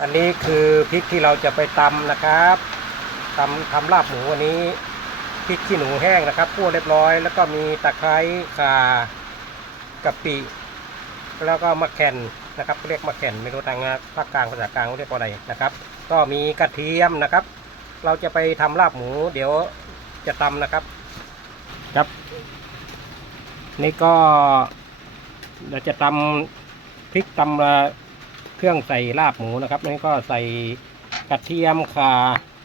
อันนี้คือพริกที่เราจะไปตำนะครับตำทำลาบหมูวันนี้พริกขี้หนูแห้งนะครับคั่วเรียบร้อย แล้วก็มีตะไคร้ข่ากะปิ แล้วก็มะแข่นนะครับเรียกมะแข่นไม่รู้ทางภาคกลางภาษากลางเขาเรียกว่าอะไรนะครับ ก็มีกระเทียมนะครับ เราจะไปทำลาบหมู เดี๋ยวจะตำนะครับครับ นี่ก็เราจะตำพริกตำละ เครื่องใส่ลาบหมูนะครับนี่ก็ใส่กระเทียมข่า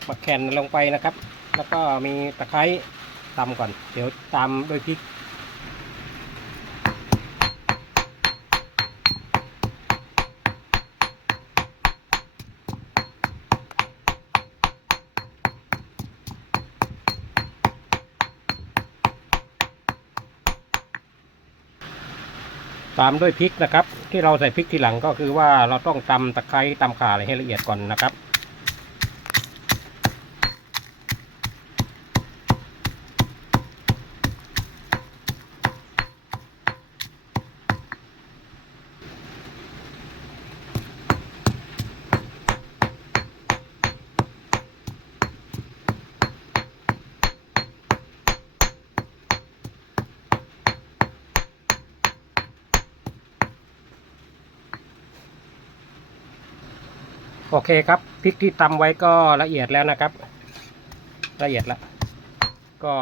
มะแขนลงไปนะครับ แล้วก็มีตะไคร้ตำก่อน เดี๋ยวตำด้วยพริก ตามด้วยพริกนะครับ ที่เราใส่พริกทีหลังก็คือว่าเราต้องตำตะไคร้ตำข่าอะไรให้ละเอียดก่อนนะครับ โอเคครับพริกที่ตำไว้ก็ละเอียดแล้วนะครับ ละเอียดแล้วก็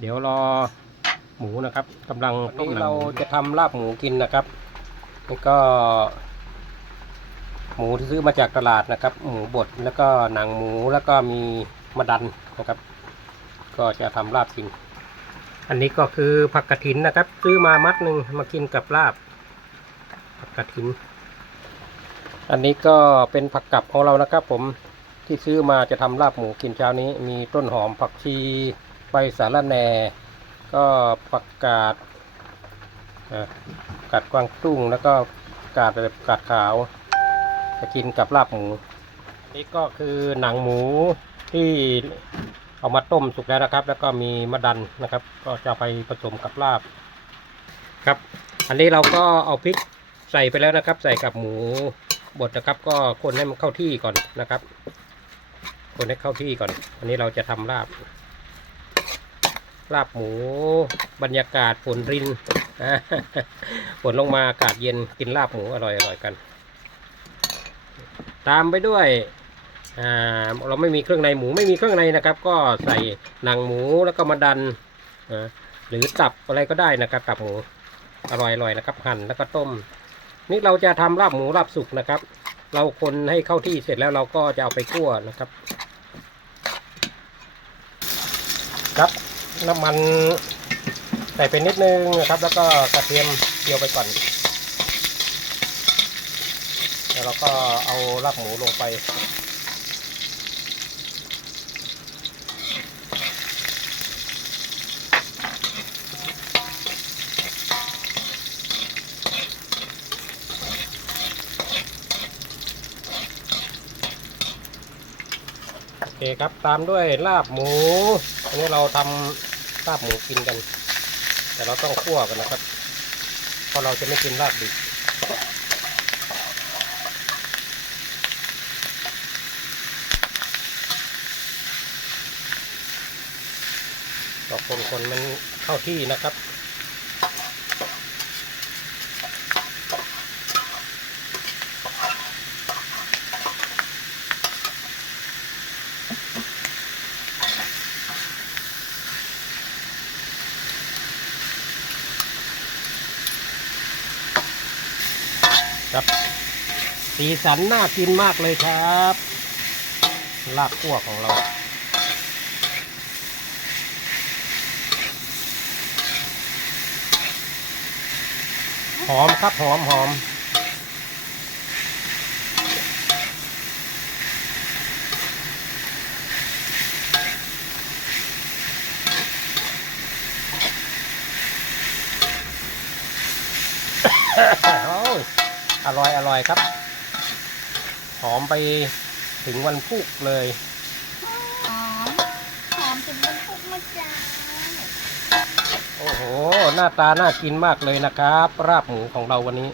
เดี๋ยวรอหมูนะครับกำลังต้มเราจะทำลาบหมูกินนะครับนี่ก็ หมูที่ซื้อมาจากตลาดนะครับ หมูบดแล้วก็หนังหมูแล้วก็มีมะดันนะครับ ก็จะทำลาบกิน อันนี้ก็คือผักกระถินนะครับ ซื้อมามัดหนึ่งมากินกับลาบผักกระถิน อันนี้ก็เป็นผักกับของเรานะครับ ผมที่ซื้อมาจะทำลาบหมูกินเช้านี้ มีต้นหอมผักชีใบสาระแหน่ ก็ผักกาดกาดกวางตุ้งแล้วก็กาดแบบกาดขาวจะกินกับลาบหมู นี่ก็คือหนังหมูที่เอามาต้มสุกแล้วนะครับ แล้วก็มีมะดันนะครับ ก็จะไปผสมกับลาบครับ อันนี้เราก็เอาพริกใส่ไปแล้วนะครับ ใส่กับหมู บดนะครับ ก็คนให้มันเข้าที่ก่อนนะครับ คนให้เข้าที่ก่อนอันนี้เราจะทำลาบ ลาบหมู บรรยากาศฝนรินฝนลงมาอากาศเย็นกินลาบหมูอร่อยอร่อยกัน ตามไปด้วยเราไม่มีเครื่องในหมูไม่มีเครื่องในนะครับ ก็ใส่หนังหมูแล้วก็มาดันหรือตับอะไรก็ได้นะครับตับหมูอร่อยอร่อยนะครับหั่นแล้วก็ต้ม นี่เราจะทำลาบหมูลาบสุกนะครับ เราคนให้เข้าที่เสร็จแล้วเราก็จะเอาไปคั่วนะครับ ครับน้ำมันใส่ไปนิดนึงนะครับ แล้วก็กระเทียมเจียวไปก่อนแล้วเราก็เอาลาบหมูลงไป คครับตามด้วยลาบหมู อันนี้เราทำลาบหมูกินกัน แต่เราต้องคั่วกันนะครับ เพราะเราจะไม่กินลาบดิบก็คนๆมันเข้าที่นะครับ ครับ สีสันน่ากินมากเลยครับลาบคั่วของเราหอมครับหอมหอมโอ้ย อร่อยอร่อยครับ หอมไปถึงวันพุกเลย หอม หอมจนมันพุกมาจ้าโอ้โห หน้าตาน่ากินมากเลยนะครับ ราบหมูของเราวันนี้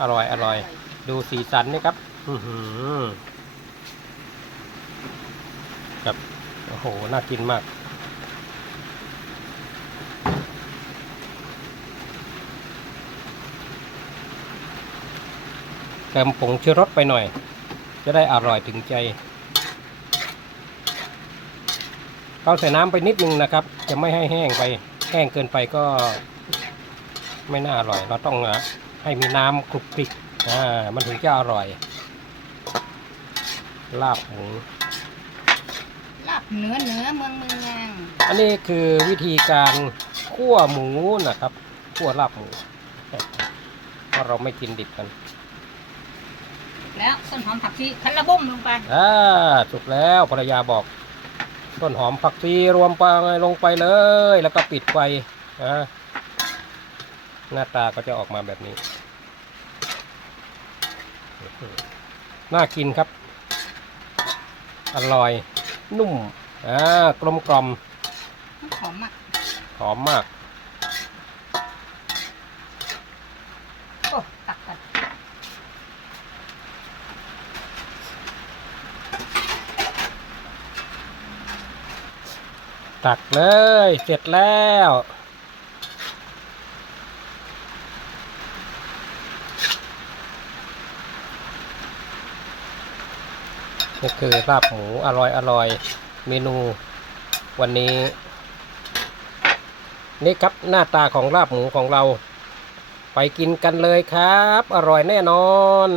อร่อยอร่อยอดูสีสันนี่ครับอือหือครับ โอ้โห น่ากินมาก เติมผงชูรสไปหน่อย จะได้อร่อยถึงใจเราใส่น้ำไปนิดนึงนะครับ จะไม่ให้แห้งไปแห้งเกินไปก็ไม่น่าอร่อย เราต้องอะให้มีน้ำคลุกคลิกอ่ามันถึงจะอร่อย ลาบหมูลาบเนื้อเนื้อเมืองเมืองอันนี้คือวิธีการคั่วหมูนะครับคั่วลาบหมูเพราะเราไม่กินดิบกัน แล้วต้นหอมผักชีคันระบุ้มลงไปอ่าสุกแล้วภรรยาบอก ต้นหอมผักชีรวมไปลงไปเลย แล้วก็ปิดไฟอ่าหน้าตาก็จะออกมาแบบนี้ น่ากินครับ อร่อย นุ่มอ่ากลมกล่อมหอมอะหอมมาก โอ้ตักกัน ตักเลย เสร็จแล้ว นี่คือลาบหมูอร่อยอร่อยเมนูวันนี้ นี่ครับหน้าตาของลาบหมูของเรา ไปกินกันเลยครับ อร่อยแน่นอน